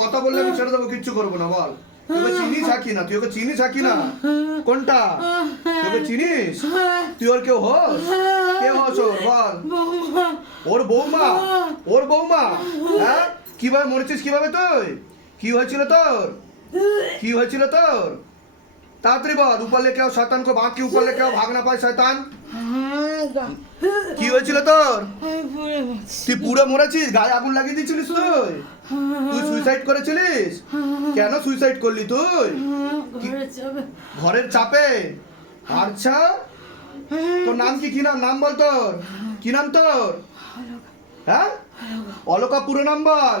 কথা বললে আমি ছেড়ে দেবো, কিচ্ছু করব না, বল। চিনিস না? তুই ওকে চিনিস না? কোনটা? চিনিস? তুই ওর কেউ হোস? কে হোস ওর? বল। ওর বৌমা? ওর বৌমা? হ্যাঁ? কীভাবে মরেছিস কীভাবে তুই? কি হয়েছিল তোর? কি হয়েছিল তোর? তাড়াতাড়ি বল উপর লেকে আও শয়তান কো উপর লেকে আও ভাগ না পায় শয়তান? কি হয়েছিল তোর? তুই পুরো মরেছিস, গায়ে আগুন লাগিয়ে দিয়েছিলিস তুই? তুই সুইসাইড করেছিলিস? কেন সুইসাইড করলি তুই? ঘরের চাপে? আচ্ছা তোর নাম কি? কি নাম? নাম বল তোর। কি নাম তোর? হ্যাঁ? অলকা পুরো নাম বল।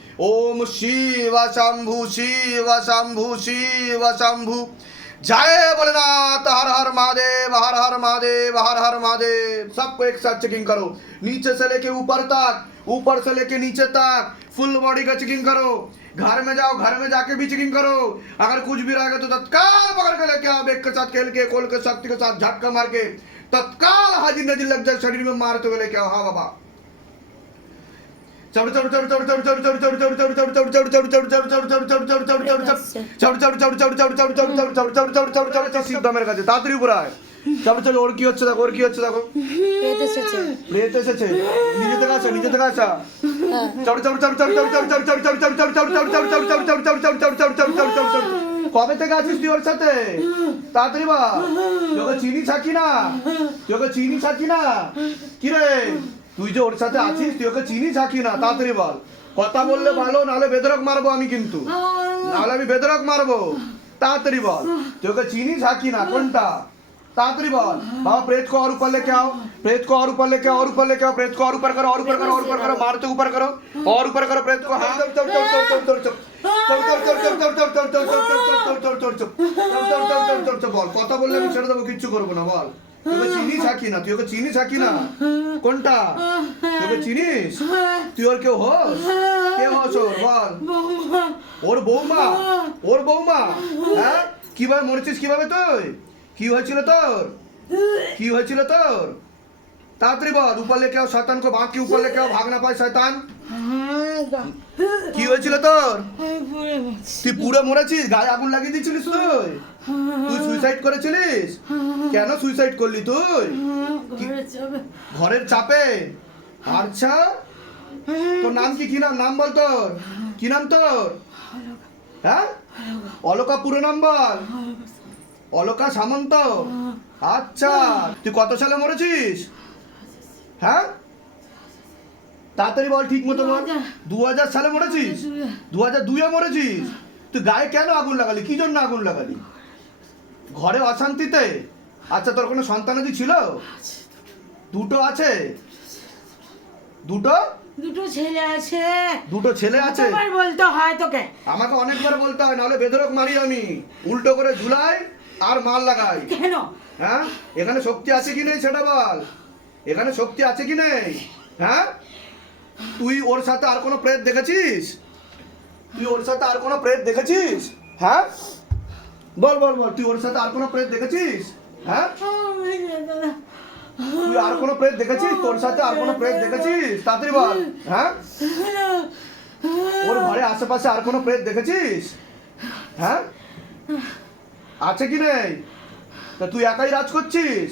ओम शिव शंभु शिव शंभु शिव शंभु। जय भोलेनाथ हर हर महादेव, हर हर महादेव, हर हर महादेव। सबको एक साथ चेकिंग करो। नीचे से लेके ऊपर तक, ऊपर से लेके नीचे तक फुल बॉडी का चेकिंग करो। घर में जाओ, घर में जाके भी चेकिंग करो। अगर कुछ भी रहेगा तो तत्काल पकड़ के लेके आओ। बेग के साथ खेल के, खोल के, शक्ति के साथ, झटका मार के। तत्काल हाजिर नज़र लग जाए शरीर में मारते हुए लेके आओ। हाँ बाबा। তাড়াতাড়ি উপরে চলো চলো ওর কি হচ্ছে দেখো ওর কি হচ্ছে দেখো প্লেট এসেছে নিজে থেকে আসা নিজে থেকে আসা কবে থেকে আছিস তুই ওর সাথে তাড়াতাড়ি বা তোকে চিনি ছাকি না তোকে চিনি ছাকি না কিরে তুই যে ওর সাথে আছিস তুই ওকে চিনিস আঁকি না তাড়াতাড়ি বল কথা বললে ভালো নাহলে বেদরক মারবো আমি কিন্তু নাহলে আমি বেদরক মারবো তাড়াতাড়ি বল তুই ওকে চিনিস আঁকি না কোনটা तातरी बॉल बाबा प्रेत को और ऊपर लेके आओ प्रेत को और ऊपर लेके और ऊपर लेके आओ प्रेत को और ऊपर करो और ऊपर करो और ऊपर करो मारते ऊपर करो और ऊपर करो प्रेत को हां चल चल चल चल चल चल কথা বললে আমি ছেড়ে দেবো কিচ্ছু করব না বল তুই চিনি থাকি না তুই ওকে চিনি থাকি না কোনটা? তুই চিনিস? তুই ওর কেউ হোস? কে হোস ওর? বল। ওর বৌমা? ওর বৌমা? হ্যাঁ? কীভাবে মরেছিস কীভাবে তুই? কি হয়েছিল তোর? কি হয়েছিল তোর? তাড়াতাড়ি বল উপর আও শয়তান বাঁক কি উপর আও ভাগ না পায় শয়তান। কি হয়েছিল তোর? তুই পুরো মরেছিস, গায়ে আগুন লাগিয়ে দিয়েছিলিস তুই? তুই সুইসাইড করেছিলিস? কেন সুইসাইড করলি তুই? ঘরের চাপে? আচ্ছা। তোর নাম কি? কি নাম? নাম বল তোর। কি নাম তোর? হ্যাঁ? অলকা পুরো নাম বল। অলকা সামন্ত। আচ্ছা। তুই কত সালে মরেছিস? হ্যাঁ? তাড়াতাড়ি বল ঠিক মতো বল। দু হাজার সালে মরেছিস? দু হাজার দুইয়ে মরেছিস? তুই গায়ে কেন আগুন লাগালি? কি জন্য আগুন লাগালি? ঘরে অশান্তিতে? আচ্ছা তোর কোনো সন্তানাদি ছিল? দুটো আছে? দুটো? দুটো ছেলে আছে। দুটো ছেলে আছে? কতবার বলতে হয় তোকে? আমাকে অনেকবার বলতে হয় নাহলে বেদরক মারি আমি। উল্টো করে ঝুলাই আর মাল লাগাই। কেন? হ্যাঁ? এখানে শক্তি আছে কি নেই সেটা বল। এখানে শক্তি আছে কি নেই? হ্যাঁ? তুই ওর সাথে আর কোনো প্রেত দেখেছিস? তুই ওর সাথে আর কোনো প্রেত দেখেছিস? হ্যাঁ? বল বল বল, তুই ওর সাথে আর কোনো প্রেত দেখেছিস? হ্যাঁ? তুই আর কোনো প্রেত দেখেছিস? তোর সাথে আর কোনো প্রেত দেখেছিস? তাড়াতাড়ি বল হ্যাঁ? ওর ঘরে আশেপাশে আর কোনো প্রেত দেখেছিস? হ্যাঁ? আছে কি নেই? তা তুই একাই রাজ করছিস?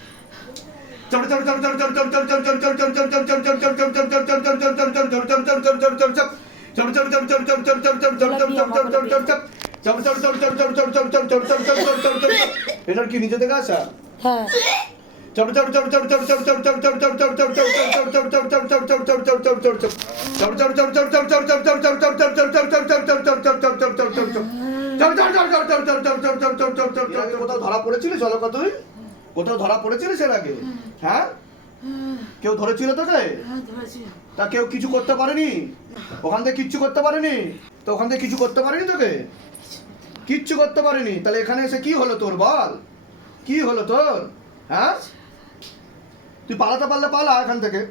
এটার কি নিজে থেকে আসা হ্যাঁ কোথাও ধরা পড়েছিলিস অলকা তুই কোথাও ধরা পড়েছিলিস এর আগে হ্যাঁ কেউ ধরেছিল তোকে হ্যাঁ তা কেউ কিছু করতে পারেনি ওখান থেকে কিচ্ছু করতে পারেনি তো ওখান থেকে কিছু করতে পারেনি তোকে কিচ্ছু করতে পারেনি তাহলে এখানে এসে কি হলো তোর বল কি হলো তোর হ্যাঁ তুই পালাতে পারলে পালা এখান থেকে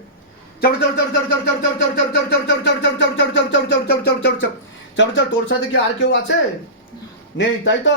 চড় চড় চড় চড় চড় চড় চল চল চল চল চল চল চল চল চল চল চল চল চল চল চল চল চল তোর সাথে কি আর কেউ আছে নেই তাই তো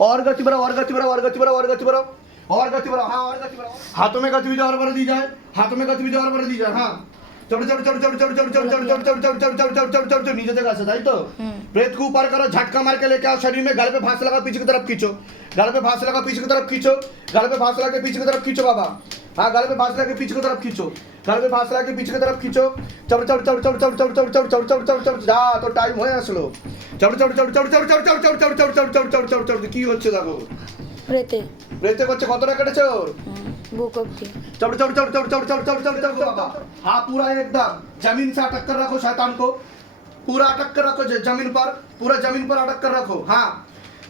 और गति बढ़ाओ और गति बढ़ाओ और गति बढ़ाओ और गति बढ़ाओ और गति बढ़ाओ हाँ और गति बढ़ाओ हाथों में गतिविधि और बढ़ दी जाए हाथों में गतिविधि और बढ़ दी जाए हाँ चढ़ चढ़ चढ़ चढ़ चढ़ चढ़ चढ़ चढ़ चढ़ चढ़ चढ़ चढ़ चढ़ चढ़ चढ़ चढ़ नीचे जगह से ताई तो प्रेत को ऊपर करो झटका मार के लेके आओ शरीर में गल पे फांस लगा पीछे की तरफ खींचो गल पे फांस लगा पीछे की तरफ खींचो गल पे फांस लगा के पीछे की तरफ खींचो बाबा हाँ गल पे फांस लगा के पीछे की तरफ खींचो गल पे फांस लगा के पीछे की तरफ खींचो चढ़ चढ़ चढ़ चढ़ चढ़ चढ़ चढ़ चढ़ चढ़ चढ़ चढ़ चढ़ যা তো টাইম হয়ে আসলো চড় চড় চড় চড় চড় চড় চড় চড় চড় চড় চড় চড় চড় চড় চড় কি হচ্ছে দেখো প্রেতে রেতে করছে কত টাকা কেটেছে ওর বুক অব্দি चढ़ चढ़ चढ़ चढ़ चढ़ चढ़ चढ़ चढ़ चढ़ बाबा हाँ पूरा एकदम जमीन से अटक कर रखो शैतान को पूरा अटक कर रखो ज- जमीन पर पूरा जमीन पर अटक कर रखो हाँ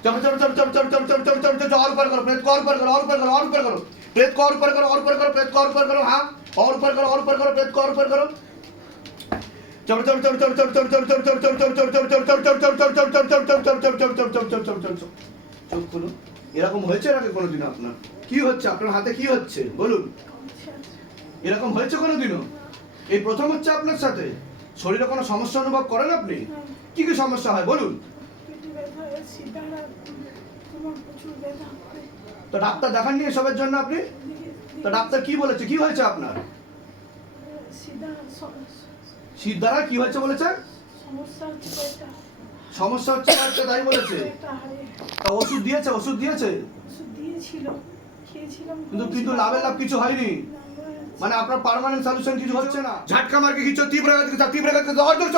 चढ़ चढ़ चढ़ चढ़ चढ़ चढ़ चढ़ चढ़ चढ़ चढ़ और ऊपर करो प्रेत को और ऊपर करो और ऊपर करो और ऊपर करो प्रेत को और ऊपर करो और ऊपर करो प्रेत को और ऊपर करो हाँ और ऊपर करो और ऊपर करो प्रेत को और ऊपर करो चढ़ चढ़ चढ़ चढ़ चढ़ चढ़ चढ़ चढ़ चढ़ चढ़ चढ़ चढ़ चढ़ चढ़ चढ़ चढ़ चढ़ चढ़ चढ़ चढ़ चढ़ चढ़ चढ़ चढ़ চড় চড় চড় চোখ খুলুন এরকম হয়েছে নাকি কোনোদিন আপনার কি হচ্ছে আপনার হাতে কি হচ্ছে বলুন এরকম হয়েছে কোনোদিনও এই প্রথম হচ্ছে আপনার সাথে শরীরে কোনো সমস্যা অনুভব করেন আপনি কি কি সমস্যা হয় বলুন তো ডাক্তার দেখাননি এসবের জন্য আপনি? তো ডাক্তার কি বলেছে? কি হয়েছে আপনার? সিদ্ধারা কি হয়েছে বলেছে? সমস্যা হচ্ছে তাই বলেছে? তা ওষুধ দিয়েছে? ওষুধ দিয়েছে? কিন্তু কিন্তু লাভের লাভ কিছু হয়নি। মানে আপনার পার্মানেন্ট সলিউশন কিছু হচ্ছে না। ঝাটকা মারকে কিছু তীব্র গাছ তীব্র গাছ और जोर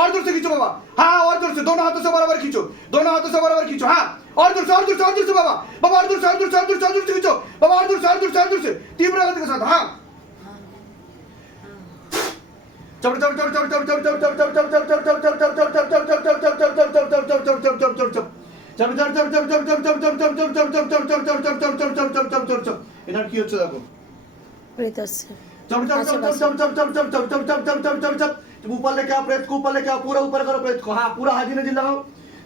অর্ধ और কিছু বাবা। হ্যাঁ जोर से और जोर বরাবর কিছু। দোনো হাতে और বরাবর কিছু। दोनों ఆడుతురుసు ఆడుతురుసు ఆడుతురుసు బాబా బాబా ఆడుతురుసు ఆడుతురుసు ఆడుతురుసు ఆడుతురుసు కూర్చో బాబా ఆడుతురుసు ఆడుతురుసు ఆడుతురుసు తీవ్రగతికి సార్ చప్పుడు చప్పుడు చప్పుడు చప్పుడు చప్పుడు చప్పుడు చప్పుడు చప్పుడు చప్పుడు చప్పుడు చప్పుడు చప్పుడు చప్పుడు ऊपर लेके आओ प्रेत को ऊपर लेके आओ पूरा ऊपर करो प्रेत को हाँ पूरा हाजी ने जिला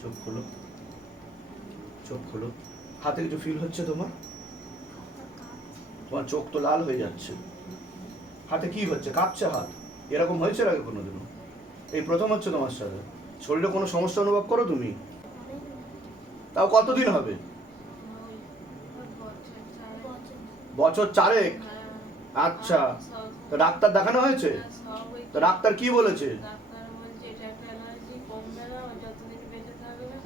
চোখ খোলো চোখ খোলো হাতে কিছু ফিল হচ্ছে তোমার তোমার চোখ তো লাল হয়ে যাচ্ছে হাতে কি হচ্ছে কাঁপছে হাত এরকম হয়েছে আগে কোনোদিনও এই প্রথম হচ্ছে তোমার সাথে শরীরে কোনো সমস্যা অনুভব করো তুমি তাও কতদিন হবে বছর চারেক হ্যাঁ, আচ্ছা তো ডাক্তার দেখানো হয়েছে হ্যাঁ, তো ডাক্তার কি বলছে এটা একটা অ্যালার্জি কমবে না ও যতদিন বেঁচে থাকবে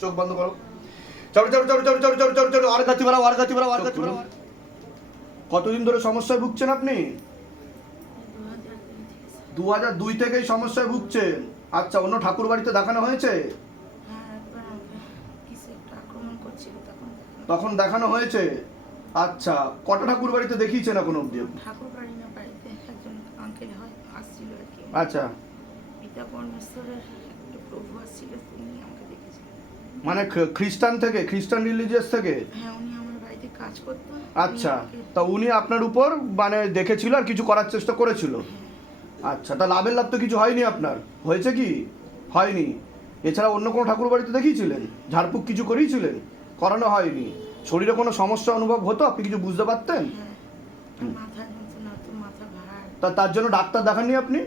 চোখ বন্ধ করো আর আর আর কতদিন ধরে সমস্যায় ভুগছেন আপনি দু হাজার দুই থেকেই সমস্যায় ভুগছেন আচ্ছা অন্য ঠাকুর বাড়িতে দেখানো হয়েছে তখন দেখানো হয়েছে আচ্ছা কটা ঠাকুর বাড়িতে দেখিয়েছেন এখন অব্দি ঠাকুর আচ্ছা। পিতা পরমেশ্বরের একটা প্রভু আসছিল উনি আমাকে দেখেছেন মানে খ্রিস্টান থেকে খ্রিস্টান রিলিজিয়াস থেকে? হ্যাঁ উনি আমার বাড়িতে কাজ করতো। আচ্ছা তা উনি আপনার উপর মানে দেখেছিল আর কিছু করার চেষ্টা করেছিল? আচ্ছা তা লাভের লাভ তো কিছু হয়নি আপনার? হয়েছে কি? হয়নি। এছাড়া অন্য কোনো ঠাকুর বাড়িতে দেখিয়েছিলেন? ঝাড়ফুঁক কিছু করিয়েছিলেন? করানো হয়নি। শরীরে কোনো সমস্যা অনুভব হতো? আপনি কিছু বুঝতে পারতেন? হ্যাঁ। তো তার জন্য ডাক্তার দেখাননি আপনি?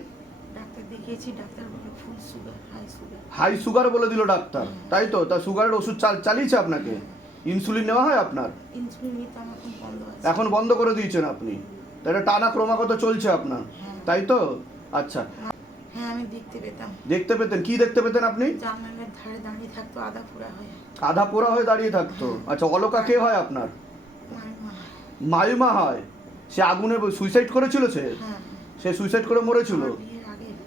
দেখিয়েছি ডাক্তার বলে full sugar high sugar high sugar বলে দিল ডাক্তার। তাই তো? তা সুগারের ওষুধ চাল- চালিয়েছে আপনাকে? ইনসুলিন নেওয়া হয় আপনার? ইনসুলিন নিতে এখন বন্ধ আছে। এখন বন্ধ করে দিয়েছেন আপনি। এটা টানা ক্রমাগত চলছে আপনার। তাই তো? আচ্ছা। হ্যাঁ আমি দেখতে পেতাম। দেখতে পেতেন? কি দেখতে পেতেন আপনি? জানালার ধারে দাঁড়িয়ে থাকতো আদা পুরা হয়ে। আধা পোড়া হয়ে দাঁড়িয়ে থাকতো? আচ্ছা অলকা কে হয় আপনার? মায়ুমা হয়। সে আগুনে সুইসাইড করেছিল সে? হ্যাঁ। সে সুইসাইড করে মরেছিল আমার বিয়ের আগে ও,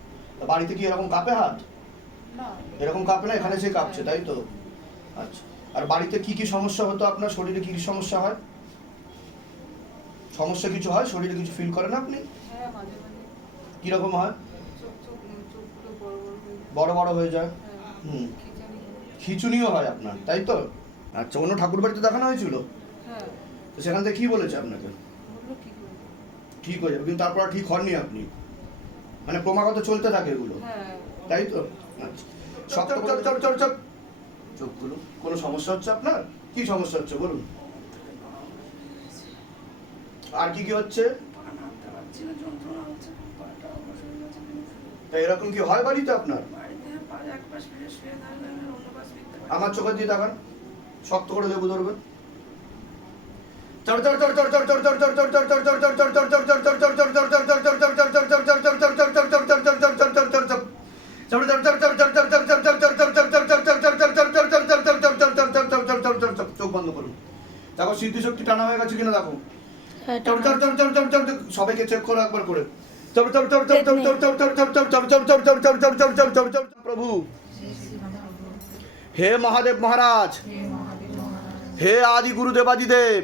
বাড়িতে কি এরকম কাঁপে হাত? এরকম কাঁপে না এখানে সে কাঁপছে তাই তো? আচ্ছা। আর বাড়িতে কি কি সমস্যা হতো আপনার? শরীরে কি কি সমস্যা হয়? সমস্যা কিছু হয়? শরীরে কিছু ফিল করেন আপনি? হ্যাঁ কীরকম হয়? বড় বড় হয়ে যায়। হয়ে হুম। খিচানি খিচুনিও হয় আপনার তাই তো? আচ্ছা অন্য ঠাকুর বাড়িতে দেখানো হয়েছিল? হ্যাঁ। তো সেখান থেকে কি বলেছে আপনাকে? ঠিক হয়ে যাবে কিন্তু তারপর আর ঠিক হননি আপনি? মানে ক্রমাগত চলতে থাকে এগুলো। হ্যাঁ। তাই তো? চপ চপ চপ চপ চপ চপ চোখ কোনো সমস্যা হচ্ছে আপনার? কি সমস্যা হচ্ছে বলুন। আর কি কি হচ্ছে? তাই এরকম কি হয় বাড়িতে আপনার? আমার চোখের দিয়ে তাকান। শক্ত করে লেবু ধরবেন। চোখ বন্ধ করুন টানা হয়ে গেছে কিনা দেখো সবাইকে চেক করো একবার করে প্রভু হে মহাদেব মহারাজ হে আদি গুরুদেবাদিদেব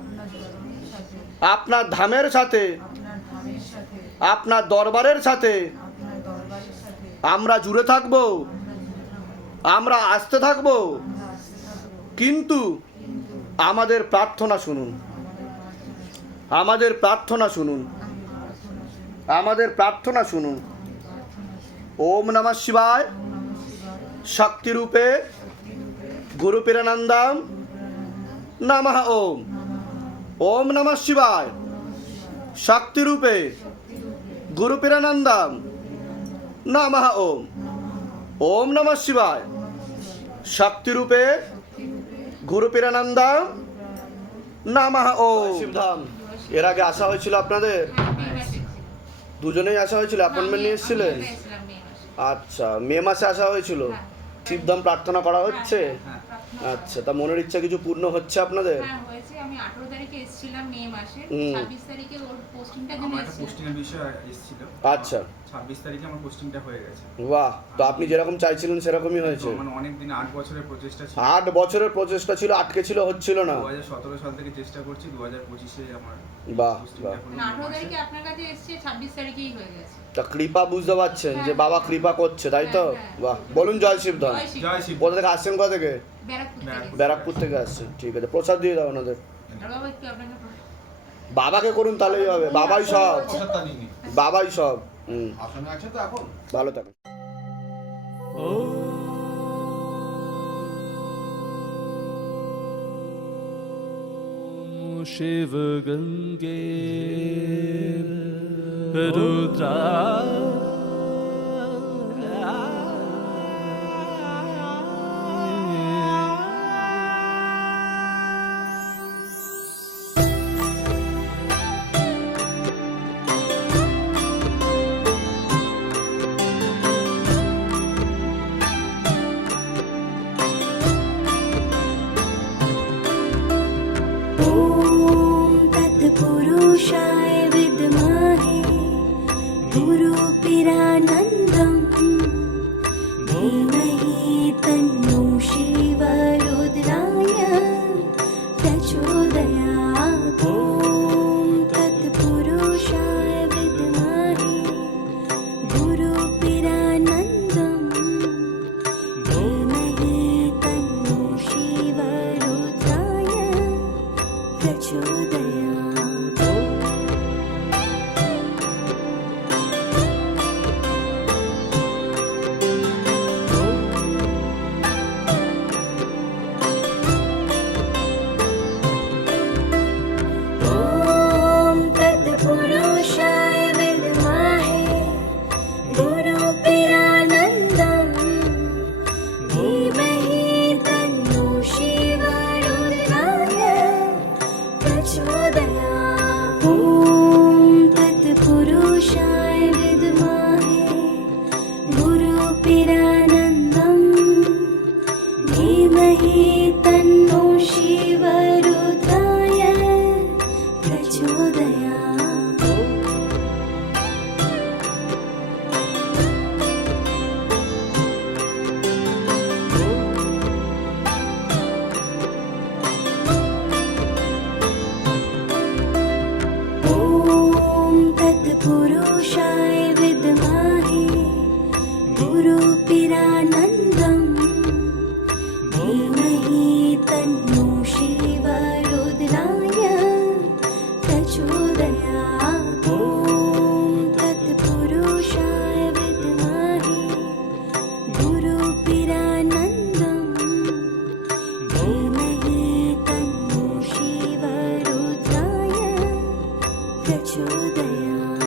আপনার ধামের সাথে আপনার দরবারের সাথে আমরা জুড়ে থাকব আমরা আসতে থাকব। কিন্তু আমাদের প্রার্থনা শুনুন। আমাদের প্রার্থনা শুনুন। আমাদের প্রার্থনা শুনুন। ওম নমঃ শিবায়। শক্তিরূপে গুরু পিরানন্দম নমঃ ওম। ওম নমঃ শিবায়। শক্তিরূপে শক্তিরূপে গুরু পিরানন্দম নমঃ ওম। ওম নমঃ শিবায়। শক্তিরূপে শক্তিরূপে গুরু পিরানন্দম গুরুপ্রেরণানন্দম নমঃ ওম। শিবধাম। এর আগে আসা হয়েছিল আপনাদের? দুজনেই আসা হয়েছিল? অ্যাপয়েন্টমেন্ট নিয়ে এসেছিলেন আচ্ছা মে মাসে আসা হয়েছিল? শিবধাম প্রার্থনা করা হচ্ছে? আচ্ছা তা মনের ইচ্ছা কিছু পূর্ণ হচ্ছে আপনাদের? হ্যাঁ হয়েছে। আমি আঠারো তারিখে এসেছিলাম মে মাসে। হুম। ছাব্বিশ তারিখে ওর পোস্টিংটার জন্য আমার পোস্টিং এর বিষয় এসেছিল। আচ্ছা। ছাব্বিশ তারিখে আমার পোস্টিংটা হয়ে গেছে। বাহ তো আপনি যেরকম চাইছিলেন সেরকমই হয়েছে। মানে অনেক দিন আট বছরের প্রচেষ্টা ছিল। আট বছরের প্রচেষ্টা ছিল আটকে ছিল হচ্ছিল না। দু হাজার সতেরো সাল থেকে চেষ্টা করছি দু হাজার পঁচিশে আমার বাহ পোস্টিংটা বাহ। হলো মানে আঠারো মাসে। তারিখে আপনার কাছে এসছে ছাব্বিশ তারিখেই হয়ে গেছে। তা কৃপা বুঝতে পারছেন যে বাবা কৃপা করছে তাই তো? হ্যাঁ, হ্যাঁ। বাহ বলুন জয় শিবধাম জয় জয় শিব কোথা থেকে আসছেন কোথা থেকে? ব্যারাকপুর থেকে আসছে ঠিক আছে। প্রসাদ দিয়ে দাও ওনাদের। বাবাকে করুন তাহলেই হবে। বাবাই সব। বাবাই সব ভালো থাকুন। ও। Shiva Gange